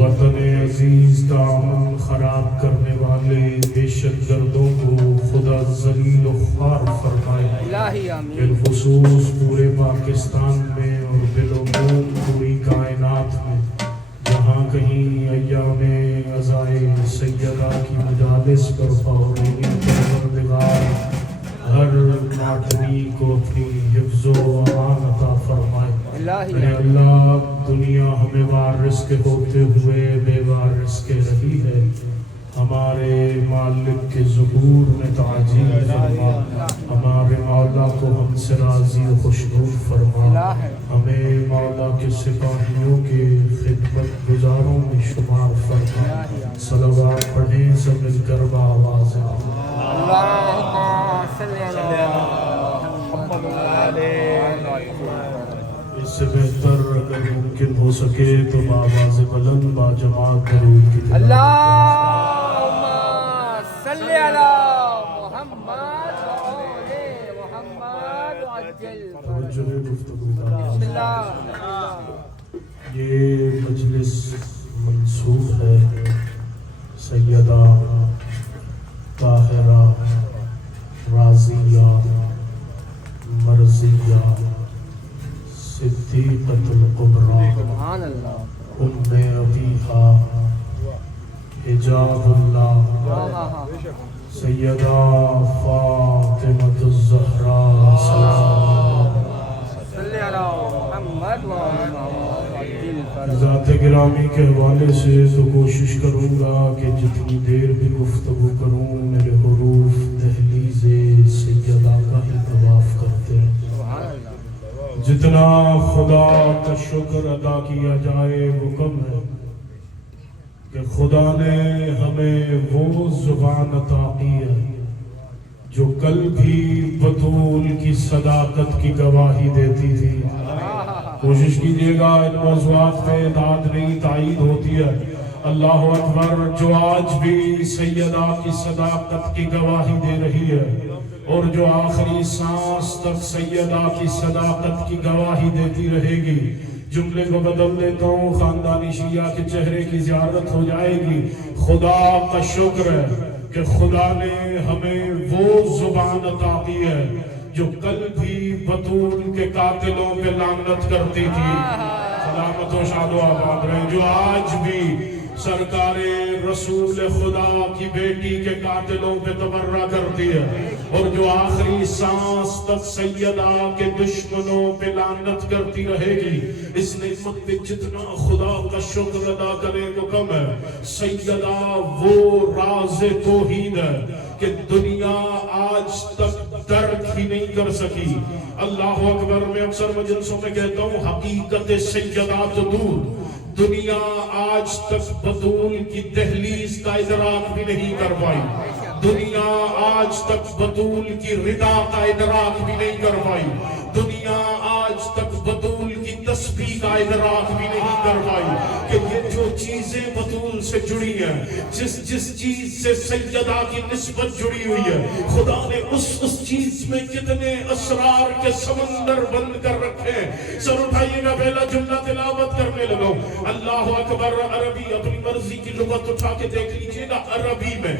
وطن عزیز کا امن خراب کرنے والے دہشت گردوں کو خدا ذلیل و خوار فرمائے، بالخصوص پورے پاکستان میں اور بالعموم پوری کائنات میں جہاں کہیں ایام عزائے سیدہ کی مجالس برپا ہو رہی ہیں، پروردگار ہر ماتمی کو اپنی حفظ و امان عطا فرمائے۔ اے اللہ، دنیا ہمیں وارث کے ہوتے ہوئے بے وارث کے رہی ہے، ہمارے مالک کے ظہور میں تعجیل فرما، ہمارے مولا کو ہم سے راضی و خوشنود فرما، ہمیں مولا کے سپاہیوں کے خدمت گزاروں میں شمار فرما۔ صلوات پڑھیں سب مل کر بآواز اس سے بہتر اگر ممکن ہو سکے تو بآواز بلند با جماعت درود کی تلاوت۔ اللہم صلی علی محمد و آل محمد عجل توجہ گفتگو کا بسم اللہ۔ یہ مجلس منسوب ہے سیدہ طاہرہ راضیہ مرضیہ صدیقۃ الکبریٰ سبحان اللہ، ام ابیہا حجاب اللہ سیدہ فاطمۃ الزہراء سلام صلی علی محمد و آل محمد عجل ذات گرامی کے حوالے سے تو کوشش کروں گا کہ جتنی دیر بھی گفتگو کروں میرے حروف دہلیز سیدہ کا ہی طواف کرتے ہیں۔ جتنا خدا کا شکر ادا کیا جائے وہ کم ہے کہ خدا نے ہمیں وہ زبان عطا کی ہے جو کل بھی بطول کی صداقت کی گواہی دیتی تھی۔ کوشش کیجئے گا ان موضوعات پہ داد نہیں تائید ہوتی ہے۔ اللہ اکبر، جو آج بھی سیدہ کی صداقت کی گواہی دے رہی ہے اور جو آخری سانس تک سیدہ کی صداقت کی گواہی دیتی رہے گی۔ جملے کو بدل دیتا ہوں، خاندانی شیعہ کے چہرے کی زیارت ہو جائے گی۔ خدا کا شکر ہے کہ خدا نے ہمیں وہ زبان عطا کی ہے جو کل بھی بطول کے قاتلوں پہ لعنت کرتی تھی۔ سلامت و شاد و آباد رہے، جو آج بھی سرکار رسول خدا کی بیٹی کے قاتلوں پہ تبرہ کرتی ہے اور جو آخری سانس تک سیدہ کے دشمنوں پہ لعنت کرتی رہے گی۔ اس نعمت پہ جتنا خدا کا شکر ادا کرے تو کم ہے۔ سیدہ وہ راز توحید ہے کہ دنیا آج تک درک ہی نہیں کر سکی۔ اللہ اکبر، میں اکثر مجلسوں میں کہتا ہوں حقیقت سیدہ تو دور، دنیا آج تک بطول کی دہلیز کا ادراک بھی نہیں کر پائی، دنیا آج تک بطول کی رضا کا ادراک بھی نہیں کر پائی، دنیا آج تک بطول کی تسبیح کا ادراک بھی نہیں کر پائی کہ یہ جو چیزیں بطول سے جڑی ہیں، جس چیز سے سیدہ کی نسبت جڑی ہوئی ہے، خدا نے اس چیز میں کتنے اسرار کے سمندر بند کر رکھے ہیں۔ سر اٹھائیے گا، پہلا جملہ تلاوت کرنے لگو۔ اللہ اکبر، عربی اپنی مرضی کی لغت اٹھا کے دیکھ لیجئے گا۔ عربی میں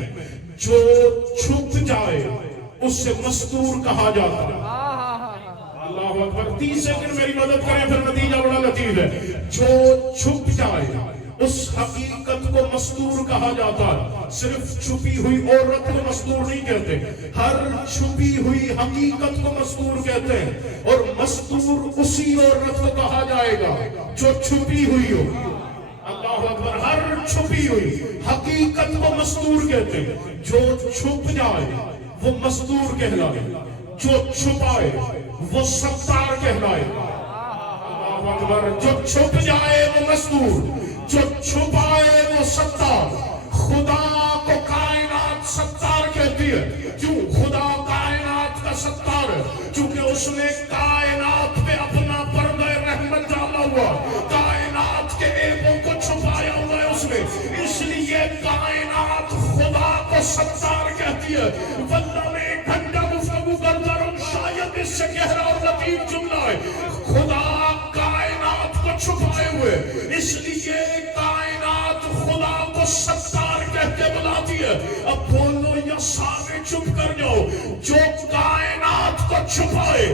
جو چھپ جائے اس سے مستور کہا جاتا ہے۔ اللہ اکبر، 30 سیکنڈ میری مدد کریں پھر نتیجہ بڑا لطیف ہے۔ جو چھپ جائے اس حقیقت کو مستور کہا جاتا ہے۔ صرف چھپی ہوئی عورت کو مستور نہیں کہتے، ہر چھپی ہوئی حقیقت کو مستور کہتے ہیں، اور مستور اسی عورت کو کہا جائے گا جو چھپی ہوئی ہو۔ اللہ اکبر، ہر چھپی ہوئی حقیقت کو مستور کہتے ہیں۔ جو چھپ جائے وہ مستور کہلائے، جو چھپائے وہ ستار کہلائے۔ اللہ اکبر، جو چھپ جائے وہ مستور، جو چھپائے وہ ستار۔ خدا کو کائنات ستار کہتی ہے۔ کیوں؟ خدا کائنات کا ستار ہے چونکہ اس نے کائنات پہ اپنا پردہ رحمت ڈالا ہوا، کائنات کے عیبوں کو چھپایا ہوا ہے اس نے، اس لیے کائنات خدا کو ستار کہتی ہے۔ واللہ میں ایک گھنٹہ گفتگو کرتا رہوں، شاید اس سے گہرا اور لطیف جملہ ہے۔ خدا کائنات کو چھپائے ہوئے، اس لیے کائنات خدا کو ستار کہہ کے بلاتی ہے۔ اب بولو یا سارے چپ کر جاؤ، جو کائنات کو چھپائے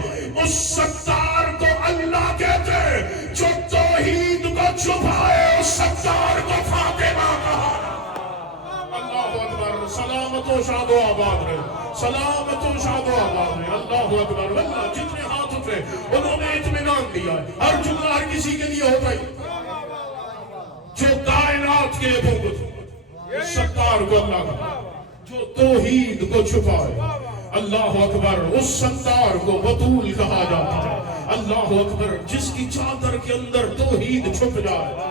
اس ستار کو اللہ کہتے ہیں، جو توحید کو چھپائے اس ستار کو فاطمہ کہا۔ اللہ اکبر، سلامت و شاد و آباد رہے، سلامت و شاد و آباد رہے۔ اللہ اکبر، اللہ جتنے ہاتھ اٹھے انہوں نے اطمینان دیا ہے، ہر جملہ ہر کسی کے لیے ہوتا ہی۔ جو کائنات کے بھگت اس ستار کو اللہ کہا، جو توحید کو چھپائے اللہ اکبر اس ستار کو بطول کہا جاتا ہے۔ اللہ اکبر، جس کی چادر کے اندر توحید چھپ جائے۔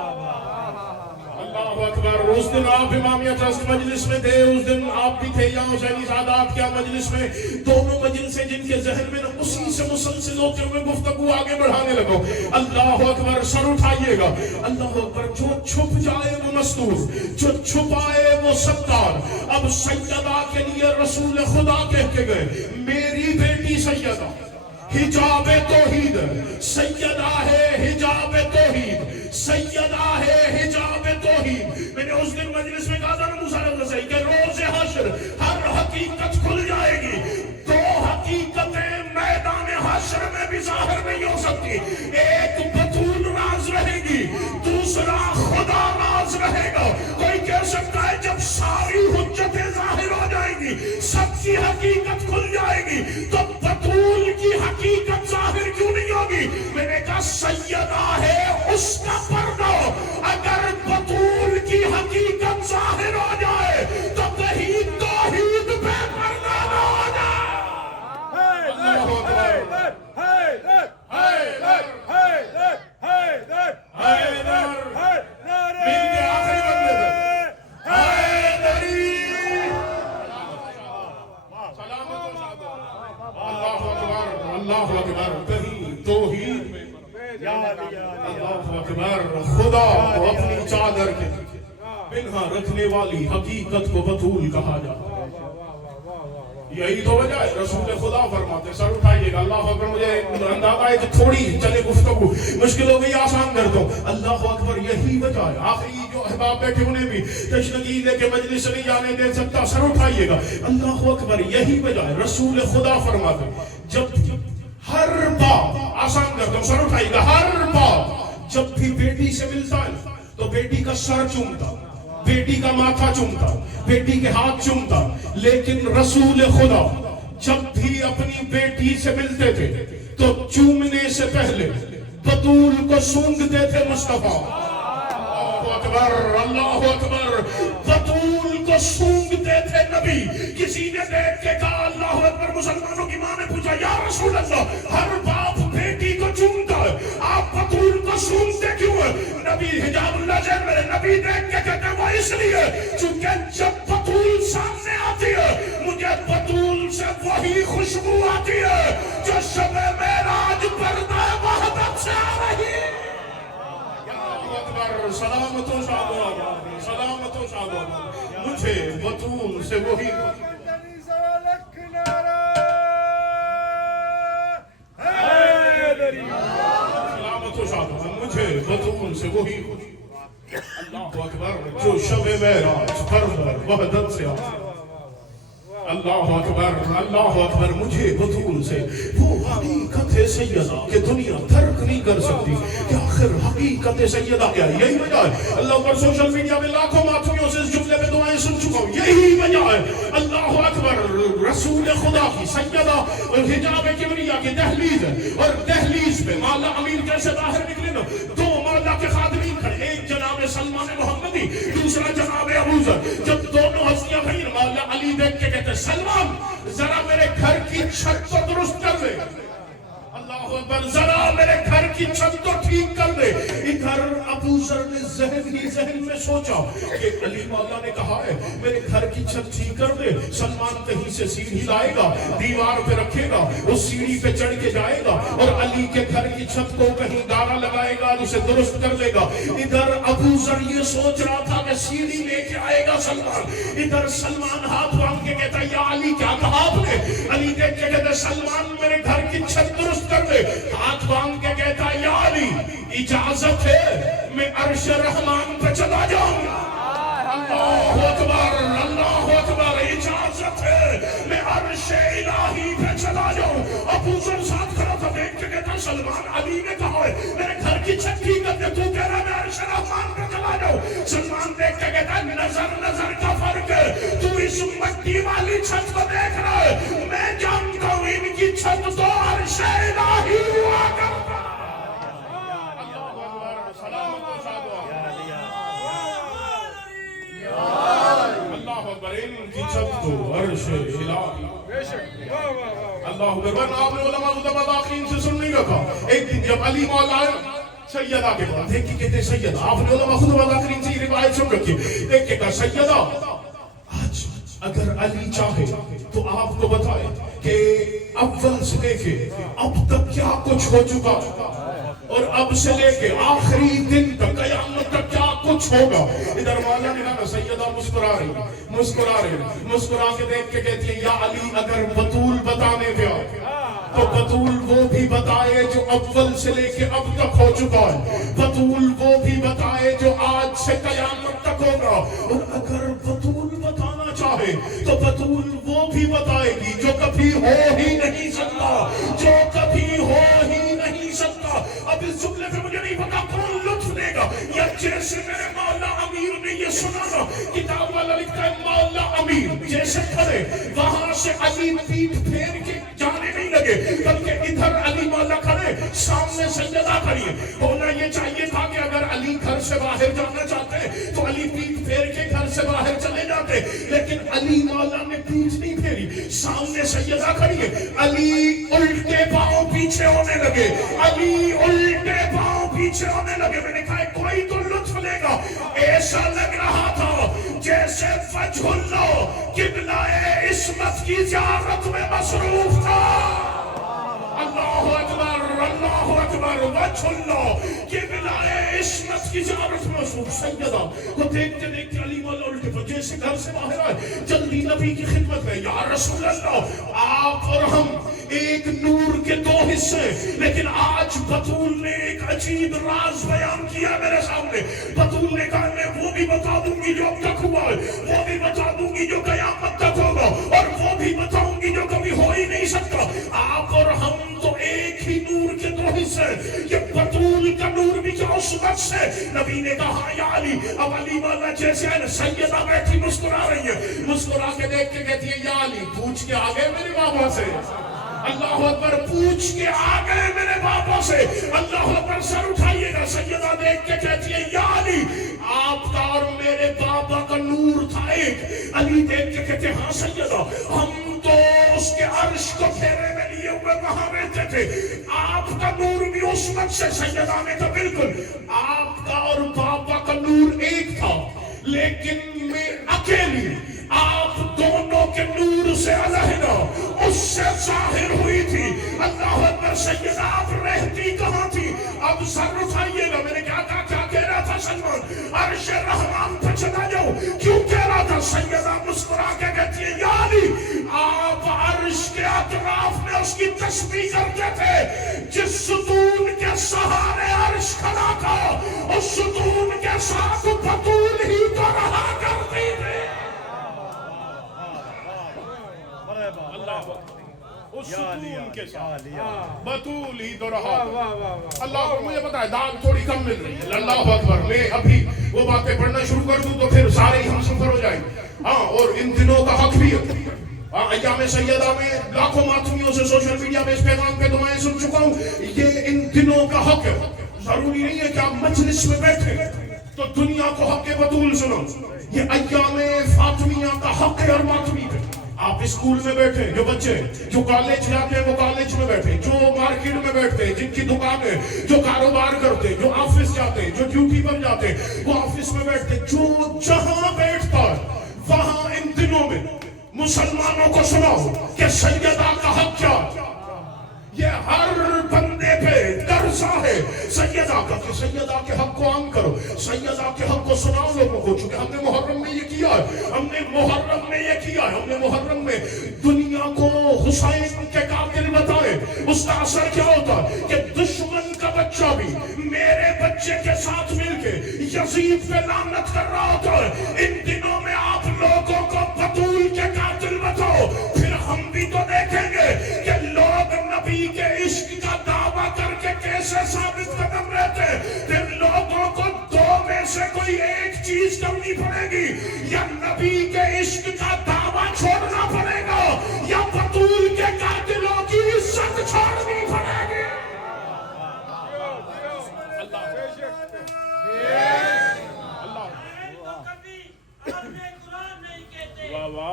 اللہ اکبر، اس دن آپ امامیہ ٹرسٹ مجلس میں تھے، اس دن آپ بھی تھے یہاں حسینی سادات کیا مجلس میں، دونوں مجلسیں جن کے ذہن میں اسی سے مسلسل ہوتے ہوئے گفتگو آگے بڑھانے لگو۔ اللہ اکبر، سر اٹھائیے گا۔ اللہ اکبر، جو چھپ جائے وہ مستور، جو چھپائے وہ ستار۔ اب سیدہ کے لیے رسول خدا کہہ کے گئے، میری بیٹی سیدہ حجاب توحید، سیدہ ہے حجاب توحید، سیدہ ہے حجاب توحید۔ میں نے اس دن مجلس میں کہا تھا نا مسارت رسائی کہ روز حشر ہر حقیقت کھل جائے گی، دو حقیقتیں میدان حشر میں بھی ظاہر نہیں ہو سکتی، ایک بطول راز رہے گی، دوسرا خدا راز رہے گا۔ کوئی کہہ سکتا ہے جب ساری حجتیں ظاہر ہو جائیں گی، سب کی حقیقت کھل جائے گی، تو بطول کی حقیقت ظاہر کیوں نہیں ہوگی؟ میں نے کہا سیدہ ہے اس کا پردہ، اگر بطول کی حقیقت ظاہر ہو جائے تو کہیں توحید پہ پردہ نہ ہو جائے۔ اللہ اکبر، کہیں توحید میں اللہ اکبر، خدا کو اپنی چادر کے پنہا رکھنے والی حقیقت کو بطول کہا جاتا ہے۔ یہی تو وجہ ہے رسول خدا فرماتے، سر اٹھائیے گا۔ اللہ اکبر، مجھے اندازہ ہے کہ تھوڑی چلے گفتگو مشکل ہو گئی، آسان کر دو۔ اللہ اکبر، یہی وجہ ہے۔ آخری جو احباب بیٹھے انہیں بھی تشنگی لے کے مجلس نہیں جانے دے سکتا، سر اٹھائیے گا۔ اللہ اکبر، یہی وجہ ہے رسول خدا فرماتے، جب ہر باپ، آسان کر دو، سر اٹھائیے گا، ہر باپ جب بھی بیٹی سے ملتا ہے تو بیٹی کا سر چومتا، بیٹی کا ماتھا چومتا، بیٹی کے ہاتھ چومتا، لیکن رسول خدا جب بھی اپنی بیٹی سے ملتے تھے تو چومنے سے پہلے بطول کو سونگتے تھے مصطفیٰ۔ اللہ اکبر، اللہ اکبر، بطول کو سونگتے تھے نبی۔ کسی نے دیکھ کے کہا اللہ اکبر، مسلمانوں کی ماں نے پوچھا یا رسول اللہ، ہر باپ بیٹی کو چومتا ہے، آپ بطول کو سونگتے کیوں ہے؟ نبی حجاب اللہ جل میرے نبی دیکھ کے کہتے ہیں وہ اس لیے چونکہ جب بطول سامنے آتی ہے مجھے بطول سے وہی خوشبو آتی ہے جو شب معراج پردہ وحدت سے آ رہی ہے۔ سلامت و شاد و آباد، سلامت و شاد و آباد، مجھے بطول سے وہی سلامت و شاد و آباد، مجھے بطول سے وہی اللہ اکبر جو شب معراج پردہ وحدت سے آتی ہے۔ اللہ اکبر، اللہ اکبر، مجھے بطول سے وہ حقیقت سیدہ کہ دنیا ترک نہیں کر سکتی کہ آخر حقیقت سیدہ کیا ہے۔ یہی وجہ ہے اللہ اکبر، سوشل میڈیا میں لاکھوں ماتھیوں سے اس جملے پہ دعائیں سن چکا ہوں، یہی وجہ ہے اللہ اکبر، رسول خدا کی سیدہ اور حجاب کبریا کی دہلیز ہے، اور دہلیز پہ مولا امیر جیسے باہر نکلے نا، دو مولا کے خادمین کھڑے، ایک جناب سلمان محمدی، دوسرا جناب ابوذر۔ جب دونوں ہستیاں کھڑی، مولا علی دیکھ کے کہتے سلمان ذرا میرے گھر کی چھت کو درست کر دے، اللہ اکبر، ذرا میرے گھر کی چھت کو ٹھیک کر دے۔ ادھر ابوذر نے ذہن میں سوچا کہ علی مولا نے کہا ہے میرے گھر کی چھت ٹھیک کر دے، سلمان کہیں سے سیڑھی لائے گا، دیوار پہ رکھے گا، اس سیڑھی پہ چڑھ کے جائے گا اور علی کے گھر کی چھت کو کہیں گارا لگائے گا، اسے درست کر لے گا۔ ادھر ابوذر یہ سوچ رہا تھا کہ سیڑھی لے کے آئے گا سلمان، ادھر سلمان ہاتھ باندھ کے کہتا یا علی کیا کہا آپ نے؟ علی دیکھ کے کہتا سلمان میرے گھر کی چھت درست کر دے، ہاتھ باندھ کے کہتا یا علی اجازت ہے میں عرش رحمان پہ چلا جاؤں گا۔ اللہ اکبر اللہ اکبر. اجازت ہے میں عرش الہی پہ چلا جاؤں. ابو ذر ساتھ کھڑا تھا, دیکھ کے کہتا سلمان علی نے کہا ہے میرے گھر کی چھت ٹھیک کر دے, تو کہہ رہا میں عرش رحمان پہ چلا جاؤں. سلمان دیکھ کے کہتا نظر کا فرق ہے, تو اس مٹی والی چھت کو دیکھ رہا ہے, میں جانتا ہوں ان کی چھت تو عرش الہی ہوا کرتا. اللہ اکبر ان کی چھت تو عرش الہی. اللہ اکبر. آپ نے علماء متبادلین سے سن نہیں رکھا. ایک دن جب علی مولا آئے سیدہ کے پاس, دیکھ کے کہتے ہیں سیدہ, آپ نے علماء متبادلین سے یہ روایت سن رکھی, دیکھ کے کہا سیدہ آج اگر علی چاہے تو آپ کو بتائے کہ اول سے لے کے اب تک کیا کچھ ہو چکا اور اب سے لے کے آخری دن تک قیامت تک کیا کچھ ہوگا. ادھر مولا نے کہا سیدہ مسکرا رہی, مسکرا کے دیکھ کے کہتی ہے یا علی اگر بطول بتانے پہ تو بطول وہ بھی بتائے جو اول سے لے کے اب تک ہو چکا ہے, بطول وہ بھی بتائے جو آج سے قیامت تک ہوگا, اور اگر بطول بتانا چاہے تو بطول وہ بھی بتائے گی جو کبھی ہو ہی نہیں سکتا, جو کبھی ہو ہی نہیں سکتا. اب اس جملے پہ مجھے نہیں پتا کون لطف دے گا, یا جیسے میرے مولا امیر نے یہ سنا نا, کتاب والا لکھتا ہے مولا امیر جیسے کھڑے وہاں سے علی پیٹھ پھیر کے جانے نہیں لگے, بلکہ ادھر علی مولا کھڑے سامنے سیدہ کھڑی ہے. ہونا یہ چاہیے تھا کہ اگر علی گھر سے باہر جانا چاہتے تو علی پیٹھ پھیر کے گھر سے باہر چلے جاتے, لیکن علی مولا نے پیٹھ نہیں پھیری, سامنے سیدہ کھڑی ہے. علی الٹے پاؤں پیچھے ہونے لگے, علی الٹے پاؤں پیچھے ہونے لگے. میں نے کہا کوئی تو لطف لے گا. ایسا لگ رہا تھا جیسے وجہ اللہ قبلہ عصمت کی زیارت میں مصروف تھا. اللہ اکبر اللہ اکبر. وجہ اللہ قبلہ عصمت کی زیارت میں مصروف. سیدہ کو دیکھتے دیکھتے علی مولا الٹے پر جیسے گھر سے باہر آئے, جلدی نبی کی خدمت میں, یا رسول اللہ آپ اور ہم ایک نور کے دو حصے, لیکن آج بطول نے ایک عجیب راز بیان کیا میرے سامنے. بطول نے کہا میں وہ بھی بتا دوں گی جو اب تک ہوا ہے, وہ بھی بتا دوں گی جو قیامت تک ہوگا, اور وہ بھی بتاؤں گی جو کبھی ہو ہی نہیں سکتا. آپ اور ہم تو ایک ہی نور کے دو حصے, یہ بطول کا نور بھی کیا عصمت سے. نبی نے کہا یا علی. اب علی والا جیسے ہے نا, سیدہ بیٹھی مسکرا رہی ہے, مسکرا کے دیکھ کے کہتی ہے یا علی پوچھ کے آگے میرے بابا سے. اللہ اکبر. پوچھ کے آگے میرے بابا سے. اللہ اکبر. سر اٹھائیے گا. سیدہ دیکھ کے کہتی ہے یا علی آپ کا اور میرے بابا کا نور تھا ایک. علی دیکھ کے کہتے ہیں ہاں سیدہ ہم تو اس کے عرش کو پھیرے میں لیے ہوئے وہاں رہتے تھے, آپ کا نور بھی عصمت سے. سیدہ نے کہا بالکل آپ کا اور بابا کا نور ایک تھا, لیکن میں اکیلی آپ دونوں کے نور سے علیحدہ اس سے ظاہر ہوئی تھی. اللہ اکبر. سیدہ آپ رہتی کہاں تھی؟ اب سر اٹھائیے گا. میں نے کہا تھا کیا کہہ رہا تھا سلمان, عرش رحمان پہ چلا جاؤ, کیوں کہہ رہا تھا؟ سیدہ مسکرا کے کہتی ہے یا علی آپ عرش کے اطراف میں اس کی تسبیح کرتے تھے. جس ستون کے سہارے عرش کھڑا تھا اس ستون کے ساتھ بطول ہی تو رہا کرتی تھی. اس ستون کے ساتھ بطول ہی تو رہا. اللہ کو مجھے پتا ہے دان تھوڑی کم مل رہی ہے. اللہ اکبر. میں ابھی وہ باتیں پڑھنا شروع کر دوں تو پھر سارے ہم سفر ہو جائیں. ہاں اور ان دنوں کا حق بھی ہے. ایام سیدہ میں لاکھوں ماتمیوں سے سوشل میڈیا میں اس پیغام پہ دعائیں سن چکا ہوں. یہ ان دنوں کا حق ہے. ضروری نہیں ہے کہ آپ مجلس میں بیٹھے تو دنیا کو حق بطول سنو. یہ ایام فاطمیہ کا حق ہے اور ماتمی پہ. آپ اسکول میں بیٹھے, جو بچے جو کالج جاتے ہیں وہ کالج میں بیٹھے, جو مارکیٹ میں بیٹھتے ہیں, جن کی دکانیں, جو کاروبار کرتے, جو آفس جاتے, جو ڈیوٹی پر جاتے وہ آفس میں بیٹھتے, جو جہاں بیٹھتا وہاں ان دنوں میں مسلمانوں کو سناؤ کہ سیدہ کا حق کیا. یہ ہر بندے پہ قرضہ ہے سیدہ کا کہ سیدہ کے حق کو عام کرو, سیدہ کے حق کو سناؤ لوگوں کو. چونکہ ہم نے محرم میں یہ کیا ہے, ہم نے محرم میں دنیا کو حسین کے قاتل بتائے. اس کا اثر کیا ہوتا ہے کہ دشمن کا بچہ بھی میرے بچے کے ساتھ مل کے یزید پہ لعنت کر رہا ہوتا ہے. ان دنوں سے ثابت قدم رہتے، پھر لوگوں کو دو میں سے کوئی ایک چیز کرنی پڑے گی، یا نبی کے عشق کا دعویٰ چھوڑنا پڑے گا، یا بطول کے قاتلوں کی عزت چھوڑنی پڑے گی۔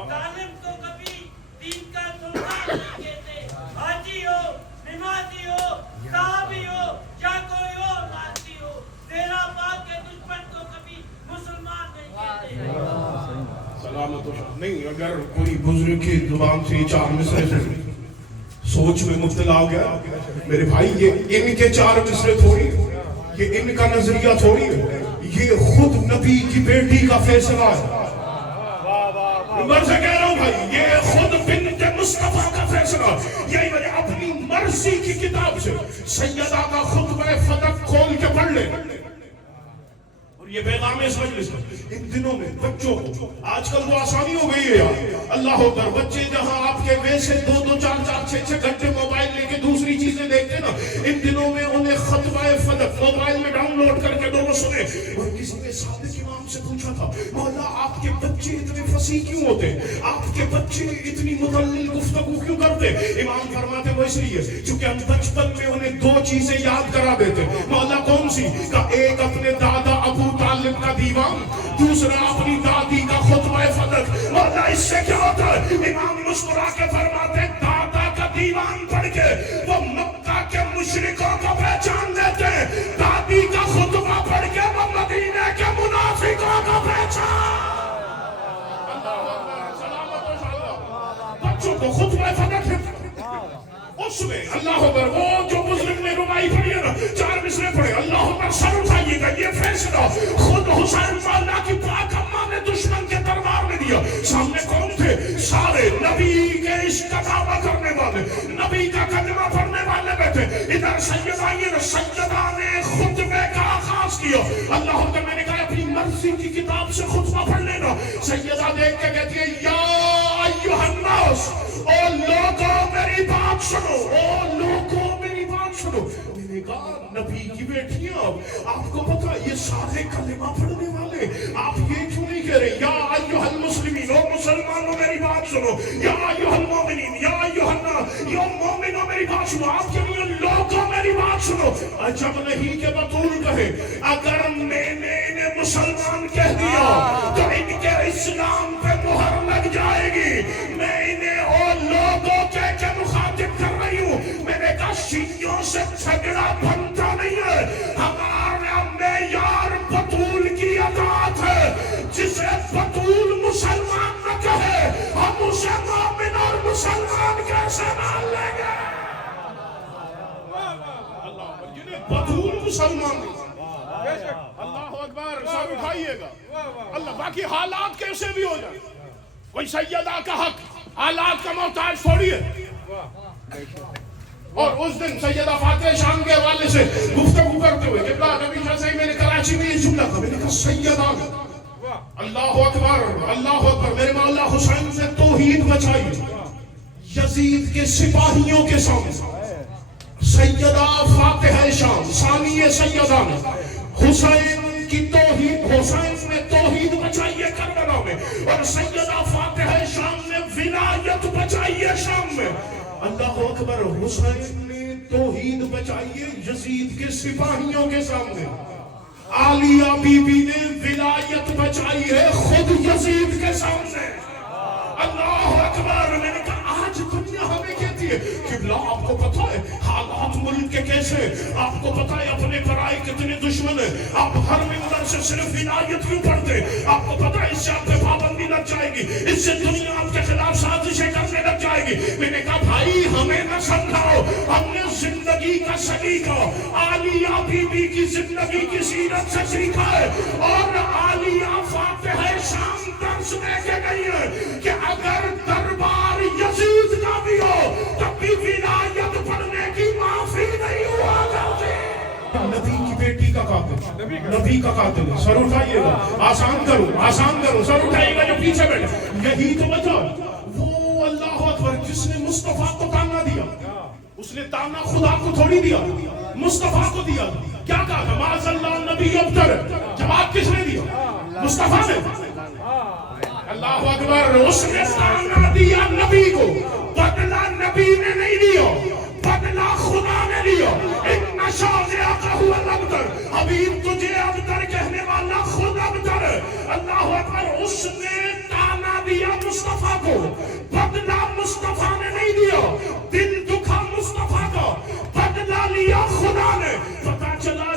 ظالم کو کبھی دین کا سلطان نہیں کہتے، حاجی ہو، نمازی ہو، صحابی ہو، یا کوئی ہو، لانتی ہو، تیرا باپ کے دشمن کو کبھی مسلمان نہیں کہتے۔ سلامت نہیں، اگر کوئی بزرگ کی زبان سے چار مصرے سے سوچ میں مبتلا ہو گیا، میرے بھائی یہ ان کے چار مصرے تھوڑی، یہ ان کا نظریہ تھوڑی ہے، یہ خود نبی کی بیٹی کا فیصلہ ہے۔ عمر سے کہہ رہا ہوں بھائی، یہ خود بنت مصطفیٰ کا فیصلہ، یہی وجہ اپنی مرضی کی کتاب سے سیدہ کا خطبہ فتح کھول کے پڑھ لیں۔ اور یہ پیغام اس مجلس کا، ان دنوں میں بچوں کو آج کل وہ آسانی ہو گئی ہے یار، اللہ اکبر، بچے جہاں آپ کے ویسے 2-2 4-4 6-6 گھنٹے موبائل لے کے دوسری چیزیں دیکھتے نا، ان دنوں میں انہیں خطبہ فتح موبائل میں ڈاؤن لوڈ کر کے دونوں سنے۔ اور کسی نے صادق امام سے پوچھا تھا، مولا آپ کے بچے اتنے فصیح کیوں ہوتے، آپ کے بچے اتنی مدلل گفتگو کیوں کرتے؟ امام فرماتے وہ اس لیے چونکہ ہم بچپن میں انہیں 2 چیزیں یاد کرا دیتے۔ مولا کون سی؟ کہ ایک اپنے دادا ابو طالب کا دیوان، دوسرا اپنی دادی کا خطبہ فتح۔ مولا اس سے کیا ہوتا ہے؟ امام مسکرا کے فرماتے دادا کا دیوان پڑھ کے وہ مکہ کے مشرکوں کو پہچان دیتے، دادی کا خطبہ پڑھ کے وہ مدینے کے منافقوں کو پہچان۔ بچوں کو خطبہ فتح اس میں اللہ اکبر، وہ جو بزرگ نے ربائی پڑھی ہے نا، 4 مصرے پڑھے، اللہ اکبر، سر اٹھائیے گا، یہ فیصلہ خود حسین مولا کی پاک اماں نے دشمن کے دربار میں دیا۔ سامنے کون تھے؟ سارے نبی کے عشق کا دعویٰ کرنے والے، نبی کا کلمہ پڑھنے والے بیٹھے، ادھر سیدہ یہ سیدہ نے خطبے کا آغاز کیا۔ اللہ اکبر، میں نے کہا اپنی مرضی کی کتاب سے خطبہ پڑھ لینا۔ سیدہ دیکھ کے کہتی ہے یا ایھا الناس، او لوگوں میری بات سنو، او لوگوں میری بات سنو۔ میں نے کہا نبی کی بیٹیاں، آپ کو پتا یہ سارے کلمہ پڑھنے والے، آپ یہ کیوں نہیں کہہ رہے یا ایھا المسلمین، او مسلمانوں میری بات سنو، یا ایھا المومنین، یا ایھا الناس، یا مومنوں میری بات سنو، آپ کے لیے لوگوں میری بات سنو۔ عجب نہیں کہ بطول کہے اگر میں نے انہیں مسلمان کہہ دیا تو ان کے اسلام پہ مہر لگ جائے گی۔ میں انہیں اور لوگوں کہہ کے مخاطب کر رہی ہوں، میں نے کہا شیعوں سے جھگڑا بنتا نہیں ہے، ہمارا معیار بطول کی اطاعت ہے۔ جسے بطول مسلمان نہ کہے ہم اسے مومن اور مسلمان کیسے مان لیں گے؟ بطول مسلمان، اللہ اکبر، سر اٹھائیے گا۔ اللہ، باقی حالات کیسے بھی ہو جائے، کوئی سیدہ کا حق حالات کا محتاج تھوڑی ہے۔ اور اس دن سیدہ فاتح شام کے حوالے سے گفتگو کرتے ہوئے قبلہ نبی شاہ صاحب میں نے کراچی میں یہ جملہ کہا، میں نے کہا سیدہ، اللہ اکبر، اللہ اکبر، میرے مولا حسین سے توحید بچائی یزید کے سپاہیوں کے سامنے۔ سیدہ فاتح شام ثانی سیدہ نے حسین کی توحید، حسین نے توحید بچائی ہے کربلا میں، اور سیدہ فاتح شام نے ولایت بچائی ہے شام میں۔ اللہ اکبر، حسین نے توحید بچائی ہے یزید کے سپاہیوں کے سامنے، عالیہ بی بی نے ولایت بچائی ہے خود یزید کے سامنے۔ اللہ اکبر، میں نے کہا آج دنیا ہمیں کہتی ہے قبلہ آپ کو پتہ ہے حالات ملک کے کیسے، آپ کو پتہ ہے اپنے پرائے کتنے دشمن ہیں، آپ ہر منبر سے صرف ولایت کیوں پڑھتے، آپ کو پتہ ہے اس سے آپ پہ پابندی لگ جائے گی، اس سے دنیا آپ کے خلاف سازشیں کرنے لگ جائے گی۔ میں نے کہا بھائی ہمیں نہ سمجھاؤ، ہم نے زندگی کا سلیقہ عالیہ بی بی کی زندگی کی سیرت سے سیکھا ہے، اور عالیہ فاتح شام درس دے کے گئی ہے کہ اگر دربار یزید کا بھی ہو تب بھی ولایت پڑھنے کی معافی نہیں ہوا کرتی۔ نبی کی بیٹی کا قاتل، نبی کا قاتل، سر اٹھائیے گا، آسان کرو، آسان کرو، سر اٹھائیے گا جو پیچھے بیٹھے، یہی تو وجہ وہ اللہ اکبر جس نے مصطفیٰ کو تانا دیا، اس نے تانا خدا کو تھوڑی دیا، مصطفیٰ کو دیا. کیا کہا تھا؟ معاذ اللہ نبی ابتر. جواب کس نے دیا؟ مصطفیٰ نے. اللہ اکبر. اس نے تانا دیا نبی کو, بدلہ نبی نے نہیں دیا, بدلہ خدا نے دیا. اتنا شاذیہ ہوا ابتر. حبیب تجھے ابتر کہنے والا خود ابتر. اللہ اکبر. اس نے تانا دیا مصطفیٰ کو, بدلہ مصطفیٰ نے نہیں دیا. دل دکھا مصطفیٰ کا, بدلہ لیا خدا نے. پتا چلا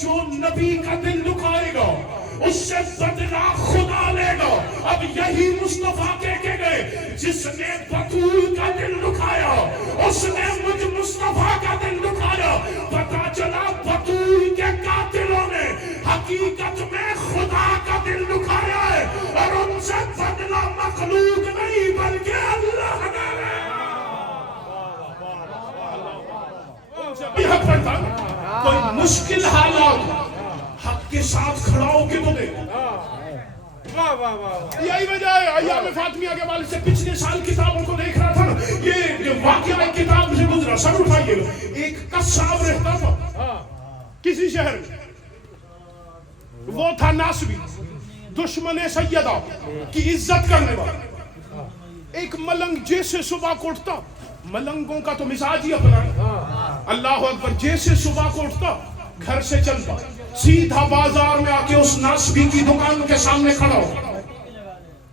جو نبی کا دل دکھائے گا اس سے بدلہ خدا لے گا. اب یہی مصطفیٰ کہہ کے گئے, جس نے بطول کا دل دکھایا اس نے مجھ مصطفیٰ کا دل دکھایا. پتا چلا بطول کے قاتلوں نے حقیقت میں خدا کا دل دکھایا ہے, اور ان سے بدلہ مخلوق نہیں بلکہ اللہ نے. حق پر تھا کوئی مشکل حالات حق کے ساتھ کھڑا ہو کے تو دیکھ. یہی وجہ ہے ایام فاطمیہ کے والد سے پچھلے سال کتابوں کو دیکھ رہا تھا نا, یہ واقعہ ایک کتاب سے گزرا, سب اٹھائیے گا. ایک قصاب رہتا تھا کسی شہر میں, وہ تھا ناسبی, دشمن سیدہ کی عزت کرنے والا. ایک ملنگ جیسے صبح کو اٹھتا, ملنگوں کا تو مزاج ہی اپنا ہے, اللہ اکبر, جیسے صبح کو اٹھتا گھر سے چلتا سیدھا بازار میں آ کے اس ناسبی کی دکان کے سامنے کھڑا ہو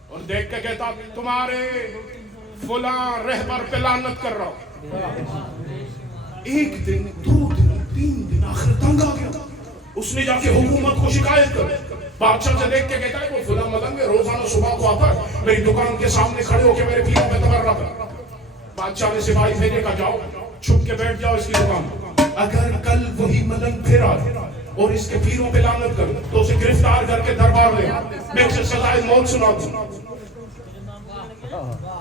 اور دیکھ کے کہتا تمہارے فلاں رہبر پہ لعنت کر رہا ہوں. ایک دن, دو دن, تین دن, آخر تنگ آ گیا. اس نے جا کے حکومت کو شکایت کر. بادشاہ سے دیکھ کے کہتا ہے وہ فلاں ملنگ روزانہ صبح کو آتا ہے میری دکان کے سامنے کھڑے ہو کے میرے پیروں پہ تبرہ کر. بادشاہ نے سپاہی بھیجے, کہا جاؤ چھپ کے بیٹھ جاؤ اس کی دکان. اگر کل وہی ملنگ پھر آئے اور اس کے پیروں پہ لعنت کر تو اسے گرفتار کر کے دربار لے, میں اسے سزائے موت سنا دوں.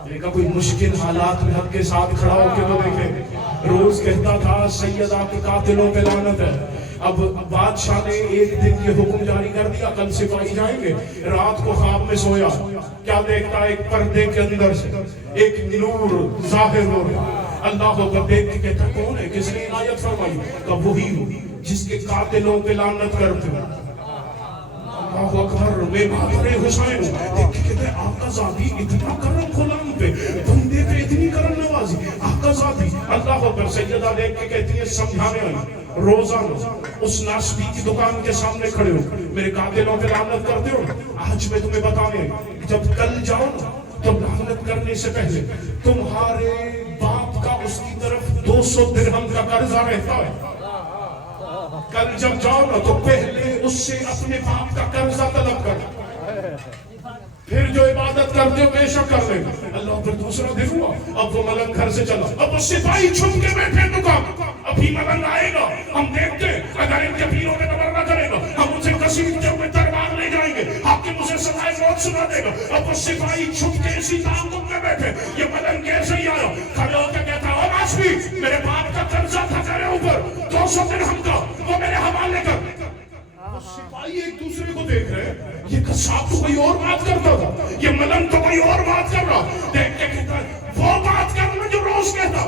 دیکھا کوئی مشکل حالات میں حق کے ساتھ کھڑا ہو کے تو دیکھے. روز کہتا تھا سیدہ کے قاتلوں پہ لعنت ہے. اب بادشاہ نے ایک دن یہ حکم جاری کر دیا کل سپاہی جائیں گے. رات کو خواب میں سویا, کیا دیکھتا ہے ایک پردے کے اندر سے ایک نور ظاہر ہو رہا. اللہ کو دیکھ کے کہتا کون ہے, کس نے عنایت فرمائی؟ کہ وہی ہو جس کے قاتلوں پہ لعنت کرتے ہو. اللہ اکبر. میں بابر حسین دیکھ کے کہتے ہیں آقا ذاتی اتنا کرم غلام پہ, بندے پہ اتنی کرم نوازی, آقا ذاتی. اللہ اکبر. سیدہ دیکھ کے کہتی ہے سمجھانے آئی, روزانہ اس ناسبی کی دکان کے سامنے کھڑے ہو میرے قاتلوں پہ لعنت کرتے ہو. آج میں تمہیں بتانے, جب کل جاؤ تو لعنت کرنے سے پہلے تمہارے باپ کا اس کی طرف 200 درہم کا قرضہ رہتا ہے. کل جب جاؤ نا تو پہلے اس سے اپنے باپ کا قرضہ طلب کر, پھر جو عبادت کرتے ہو بے شک کر لیں. اللہ پر دوسرا دیکھو. اب وہ ملنگ گھر سے چلا, اب وہ سپاہی چھپ کے بیٹھے دکان. ابھی ملنگ آئے گا, ہم دیکھتے اگر ان کے پیروں میں تبرہ کرے گا ہم ان سے کسیٹتے ہوئے دربار لے جائیں گے, آپ کے مجھے سزائے موت سنا دے گا. اب وہ سپاہی چھپ کے اسی تعاقب میں بیٹھے. یہ ملنگ کیسے ہی آیا, کھڑے ہو کے کہتا ہے ناسبی میرے باپ کا قرضہ تھا تیرے اوپر 200 درہم کا, وہ میرے حوالے کر. سپاہی ایک دوسرے کو دیکھ رہے ہیں, یہ قصاب تو کوئی اور بات کرتا تھا, یہ ملنگ تو کوئی اور بات کر رہا. دیکھ کے کہتا ہے وہ بات کرنا جو روز کہتا.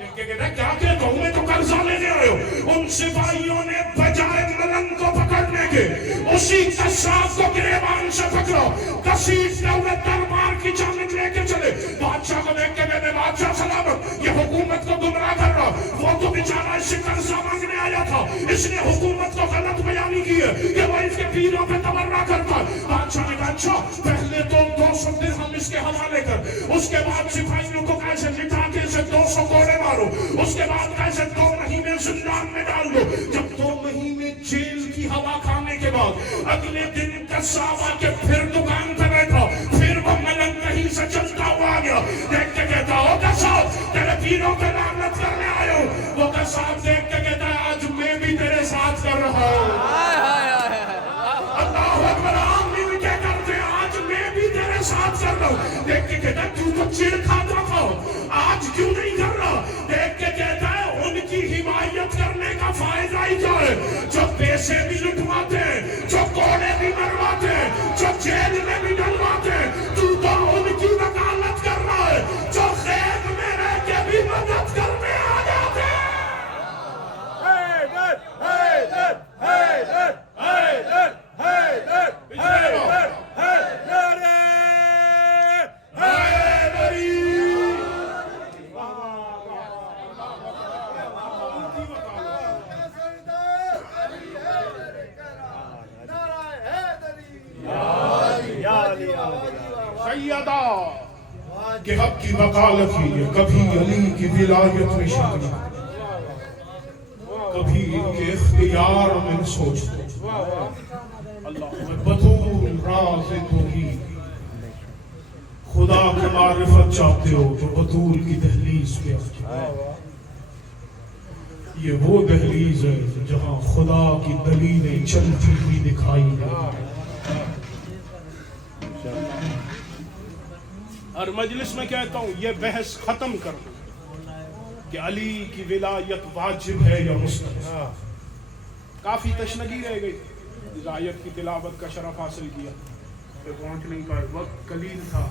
دیکھ کے کہتا ہے کیا کہتا ہوں میں, تو قرضہ لینے آئے ہو. ان سپاہیوں نے بجائے ملنگ کو پکڑنے کے اسی قصاب کو گریبان سے پکڑا, کسیٹتے ہوئے دربار کی جانب لے کے چلے. بادشاہ کو دیکھ کے کہتے بادشاہ سلامت, یہ حکومت کو گمراہ کر رہا, وہ تو بیچارہ اس سے قرضہ مانگنے آیا تھا, اس نے حکومت کو غلط بیانی کی ہے کہ وہ اس کے پیروں پہ تبرہ کرتا. بادشاہ نے کہا اچھا پہلے تو 200 درہم اس کے حوالے کر, اس کے بعد سپاہیوں کو کیسے لٹا کے اسے 200 کوڑے مارو, اس کے بعد کیسے 2 مہینے زندان میں ڈال دو. جب 2 مہینے جیل کی ہوا کھانے کے بعد اگلے دن قصاب آ کے پھر دکان پہ بیٹھا, پھر وہ ملنگ کہیں سے چلتا ہوا آ گیا. دیکھ کے کہتا ہو قصاب تیرے پیروں پہ لعنت کرنے آئے ہو. وہ قصاب دیکھ کے کہتا ہے آج میں بھی تیرے ساتھ کر رہا ہوں. اللہ اکبر. آمین کیا کرتے ہیں, آج میں بھی تیرے ساتھ کر رہا ہوں. دیکھ کے کہتا ہے تو چڑ کھاتا تھا, آج کیوں نہیں کر رہا. دیکھ کے کہتا ہے ان کی حمایت کرنے کا فائدہ ہی کیا ہے, جو پیسے بھی لٹواتے ہیں, جو کوڑے بھی مرواتے ہیں, جو جیل میں بھی ڈلواتے ہیں, تو ان کی وکالت کر رہا ہے جو خیر میں رہ کے بھی مدد کرنے آ جاتے ہیں. کہ حق کی وکالت ہی ہے، کبھی علی کی ولایت میں شک نہ، کبھی ان کے اختیار میں سوچتا اللہ بطول راز توحید، خدا کی معرفت چاہتے ہو تو بطول کی دہلیز پہ آجائے۔ یہ وہ دہلیز ہے جہاں خدا کی دلیلیں چلتی ہوئی دکھائی دیں۔ ہر مجلس میں کہتا ہوں یہ بحث ختم کر دو کہ علی کی ولایت واجب ہے یا مستحب۔ کافی تشنگی رہ گئی، اس آیت کی تلاوت کا شرف حاصل کیا، پھر پہنچ نہیں پائے، وقت قلیل تھا،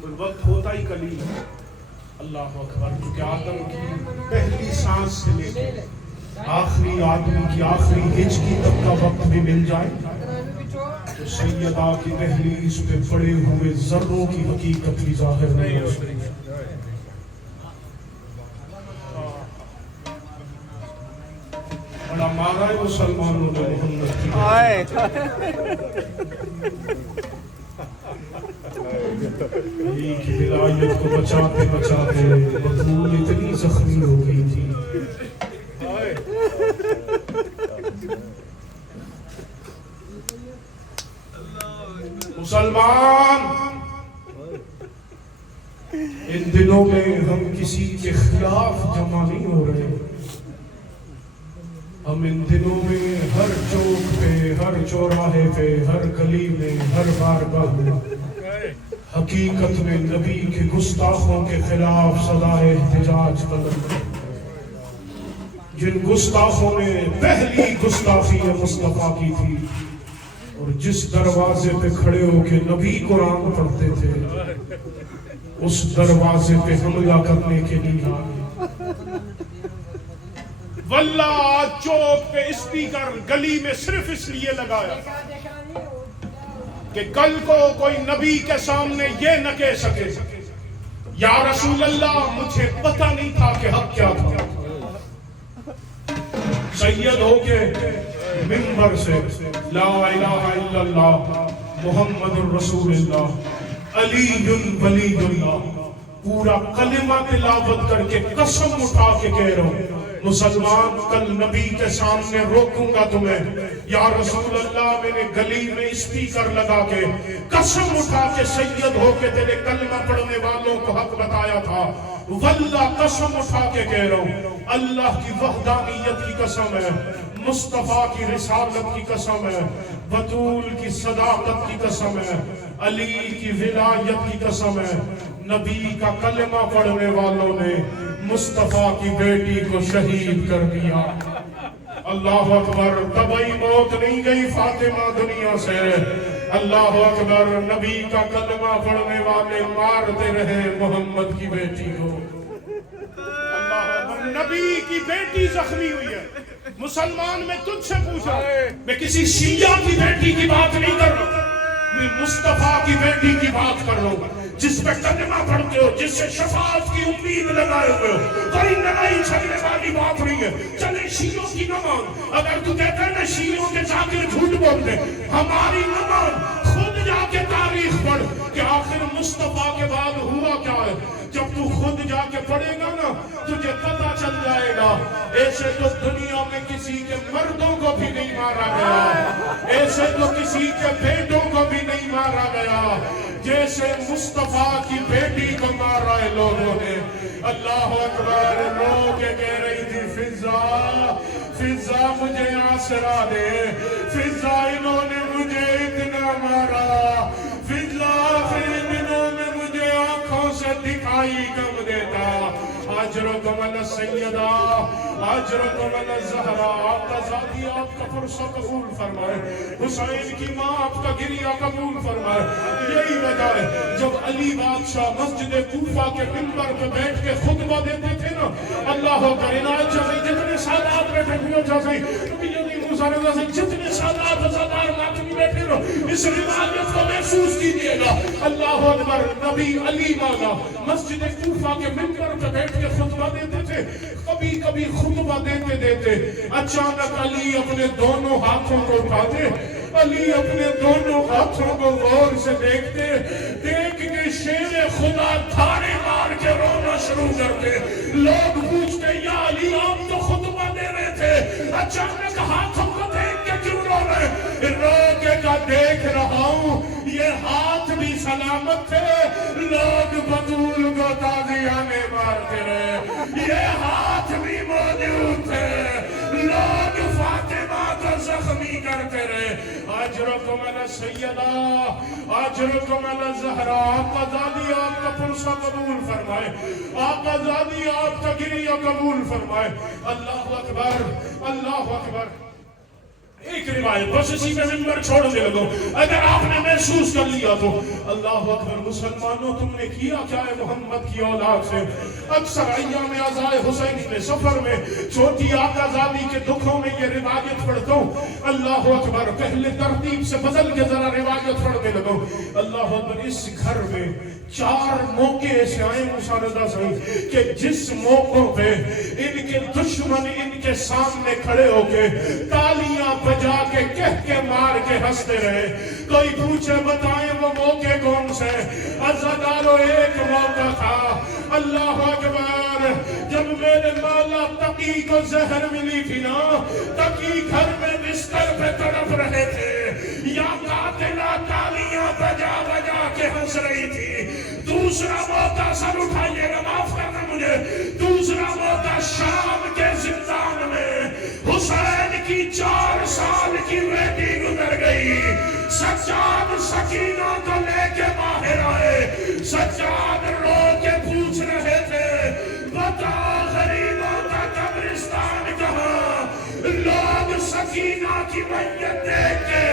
اور وقت ہوتا ہی قلیل ہے۔ اللہ اکبر، کیونکہ آدم کی پہلی سانس سے لے کے آخری آدمی کی آخری ہچکی تک کا وقت بھی مل جائے تو سیدہ کی دہلیز پہ پڑے ہوئے ذروں کی حقیقت بھی ظاہر نہیں ہو سکتی۔ بڑا مارا ہے مسلمانوں نے محمد کی علی کی ولایت کو بچاتے بچاتے بطول اتنی زخمی ہو گئی تھی۔ مسلمان ان دنوں میں ہم کسی کے خلاف جمع نہیں ہو رہے، ہم ان دنوں میں ہر چوک پہ، ہر چوراہے پہ، ہر گلی میں، ہر بارگاہ میں حقیقت میں نبی کے گستاخوں کے خلاف صدائے احتجاج بلند ہے۔ جن گستاخوں نے پہلی گستاخی مصطفیٰ کی تھی اور جس دروازے پہ کھڑے ہو کے نبی قرآن پڑھتے تھے اس دروازے پہ حملہ کرنے کے لیے آئے۔ واللہ چوک پہ اسپیکر گلی میں صرف اس لیے لگایا کہ کل کو کوئی نبی کے سامنے یہ نہ کہہ سکے یا رسول اللہ مجھے پتہ نہیں تھا کہ حق کیا تھا۔ سید ہو کے منبر سے لا الہ الا اللہ محمد الرسول اللہ علی ولی اللہ پورا کلمہ تلاوت کر کے قسم اٹھا کے کہہ رہا ہوں مسلمان کل نبی کے سامنے روکوں گا تمہیں یا رسول اللہ، میں نے گلی میں اسپیکر لگا کے قسم اٹھا کے سید ہو کے تیرے کلمہ پڑھنے والوں کو حق بتایا تھا۔ واللہ قسم اٹھا کے کہہ رہا ہوں، اللہ کی وحدانیت کی قسم ہے، مصطفیٰ کی رسالت کی قسم ہے، بطول کی صداقت کی قسم ہے، علی کی ولایت کی قسم ہے، نبی کا کلمہ پڑھنے والوں نے مصطفیٰ کی بیٹی کو شہید کر دیا۔ اللہ اکبر، تبھی موت نہیں گئی فاطمہ دنیا سے۔ اللہ اکبر، نبی کا کلمہ پڑھنے والے مارتے رہے محمد کی بیٹی کو۔ اللہ اکبر، نبی کی بیٹی زخمی ہوئی ہے۔ مسلمان میں تجھ سے پوچھا، میں کسی شیعہ کی بیٹی کی بات نہیں کر رہا، میں مصطفیٰ کی بیٹی کی بات کر رہا ہوں، جس پہ کلمہ پڑھتے ہو، جس سے شفاعت کی امید لگائے ہوئے ہو۔ کوئی لڑائی جھگڑے والی بات نہیں ہے۔ چلے شیعوں کی نہ مان، اگر تو کہتا ہے نا شیعوں کے ذاکر جھوٹ بولتے، ہماری نہ مان، خود جا کے تاریخ پڑھ کہ آخر مصطفیٰ کے بعد ہوا کیا ہے۔ جب تو خود جا کے پڑھے گا نا تجھے پتہ چل جائے گا۔ ایسے تو دنیا میں کسی کے مردوں کو بھی نہیں مارا گیا، ایسے تو کسی کے بیٹوں کو بھی نہیں مارا گیا جیسے مصطفیٰ کی بیٹی کو مارا ہے لوگوں نے۔ اللہ اکبر، رو کے کہہ رہی تھی فضا فضا مجھے آسرا دے، فضا انہوں نے مجھے اتنا مارا، فضا آخر دنوں میں مجھے آنکھوں سے دکھائی کم دیتا۔ اجرکم السیدہ اجرکم الزہرا، آپ کا ذاتی آپ کا فرصہ قبول فرمائے، حسین کی ماں آپ کا گریہ قبول فرمائے۔ یہی وجہ ہے جب علی بادشاہ مسجد کوفہ کے منبر پہ بیٹھ کے خطبہ دیتے تھے نا، اللہ اکبر، عنایت جیسے جتنے سادات بیٹھے ہوئے جیسے جتنے سادات ہزار ماتمی بیٹھے رہو، اس روایت کو محسوس کیجئے گا۔ اللہ اکبر، نبی علی مانا مسجد کوفہ کے منبر پہ بیٹھ کے خطبہ دیتے تھے۔ کبھی کبھی خطبہ دیتے دیتے اچانک علی اپنے دونوں ہاتھوں کو اٹھاتے، علی اپنے دونوں ہاتھوں کو غور سے دیکھتے، دیکھ کے شیر خدا دھاڑے مار کے رونا شروع کرتے۔ لوگ پوچھتے یا علی آپ تو خطبہ دے رہے تھے، اچانک ہاتھوں کو دیکھ کے کیوں رو رہے؟ رو کے کہا دیکھ رہا ہوں یہ ہاتھ بھی سلامت تھے، لوگ بطول کو تازیانے مارتے رہے، یہ ہاتھ بھی موجود تھے، لوگ فاطمہ کو زخمی کرتے رہے۔ اجرکم علی سیدہ، اجرکم علی زہرا، آقا زادی آپ کا پرسہ قبول فرمائے، آقا زادی آپ کا گریہ قبول فرمائے۔ اللہ اکبر، اللہ اکبر۔ ایک روایت بس اسی میں ممبر چھوڑنے لگو، اگر آپ نے محسوس کر لیا تو اللہ اکبر۔ مسلمانوں تم نے کیا کیا ہے محمد کی اولاد سے؟ اکثر ایام عزائے حسین میں سفر میں چھوٹی آقا زادی کے دکھوں میں یہ روایت پڑھتا ہوں۔ اللہ اکبر، پہلے ترتیب سے بدل کے ذرا روایت پڑھنے لگو۔ اللہ اکبر، اس گھر میں 4 موقع ایسے آئے مشاہدہ صحیح کہ جس موقع پہ ان کے دشمن ان کے سامنے کھڑے ہو کے تالیاں بجا کے کہہ کے مار کے ہنستے رہے۔ کوئی پوچھے بتائیں وہ موقع کون سے؟ عزادارو ایک موقع تھا، اللہ اکبر، جب میرے مولا تقی کو زہر ملی تھی نا، تقی گھر میں بستر پہ تڑپ رہے تھے، یا قاتلہ تالیاں بجا بجا کے ہنس رہی تھی۔ دوسرا موقع، سر اٹھائیے گا معاف کرنا مجھے، دوسرا موقع شام کے زندان میں حسین کی 4 سال کی بیٹی گزر گئی۔ سجاد سکینہ کو لے کے باہر آئے، سجاد رو کے پوچھ رہے تھے بتا غریبوں کا قبرستان کہاں؟ لوگ سکینہ کی میت دیکھ کے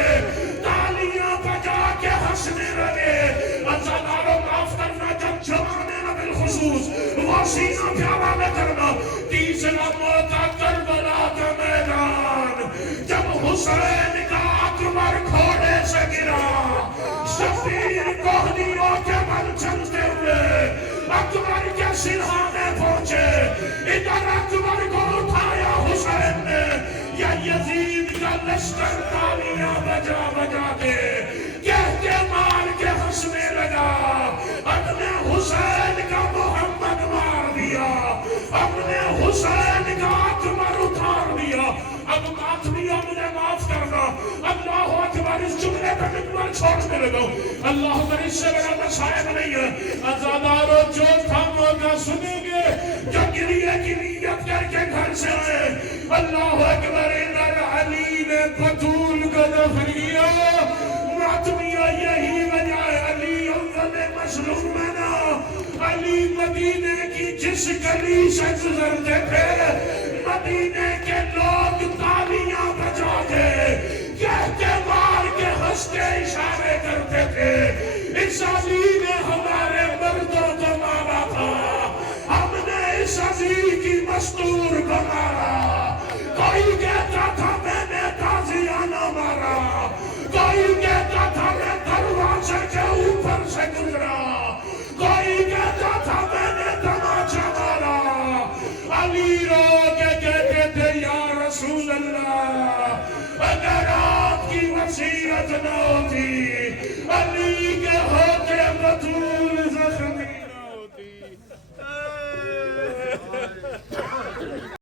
تالیاں بجا کے ہنسنے لگے۔ عزادارو معاف کرنا، جب جوانے میں بالخصوص وہ سینہ پیارا میں کرنا۔ تیسرا موقع کربلا کا میدان، جب حسین کا اکبر گھوڑے سے گرا، شبیر کوہنیوں کے بل چلتے ہوئے اکبر کے سرحانے پہنچے، ادھر اکبر کو اٹھایا حسین نے، یا یزید کا لشکر تالیاں بجا بجا کے کہہ کے مار کے ہنسنے لگا۔ اپنے حسین کا محمد مار دیا، اپنے حسین کا اکبر اتار دیا۔ اب ماتمیا مجھے معاف کرنا، اللہ اکبر، اس جملے پہ ممبر چھوڑنے لگو۔ اللہ اکبر، اس سے بڑا مسائب نہیں ہے۔ عزادارو جو تھا موقع سنیں گے، جو گریہ کی نیت کر کے گھر سے آئے۔ اللہ اکبر، ادھر علی نے بطول کو دفن کیا۔ ماتمیا یہی وجہ ہے، علی اول مظلوم ہے نا۔ علی مدینے کی جس گلی سے گزرتے تھے، مدینے کے لوگ تالیاں بجا کے کہہ کے مار کے ہنس کے اشارے کرتے تھے، اس علی نے ہمارے مردوں کو مارا تھا، ہم نے اس علی کی مستور کو مارا۔ کوئی کہتا تھا میں نے تازیانہ مارا، کوئی کہتا تھا میں دروازے کے اوپر سے گزرا، کوئی کہتا تھا میں نے تماچا مارا۔ علی رو کے کہتے تھے یا رسول اللہ، اگر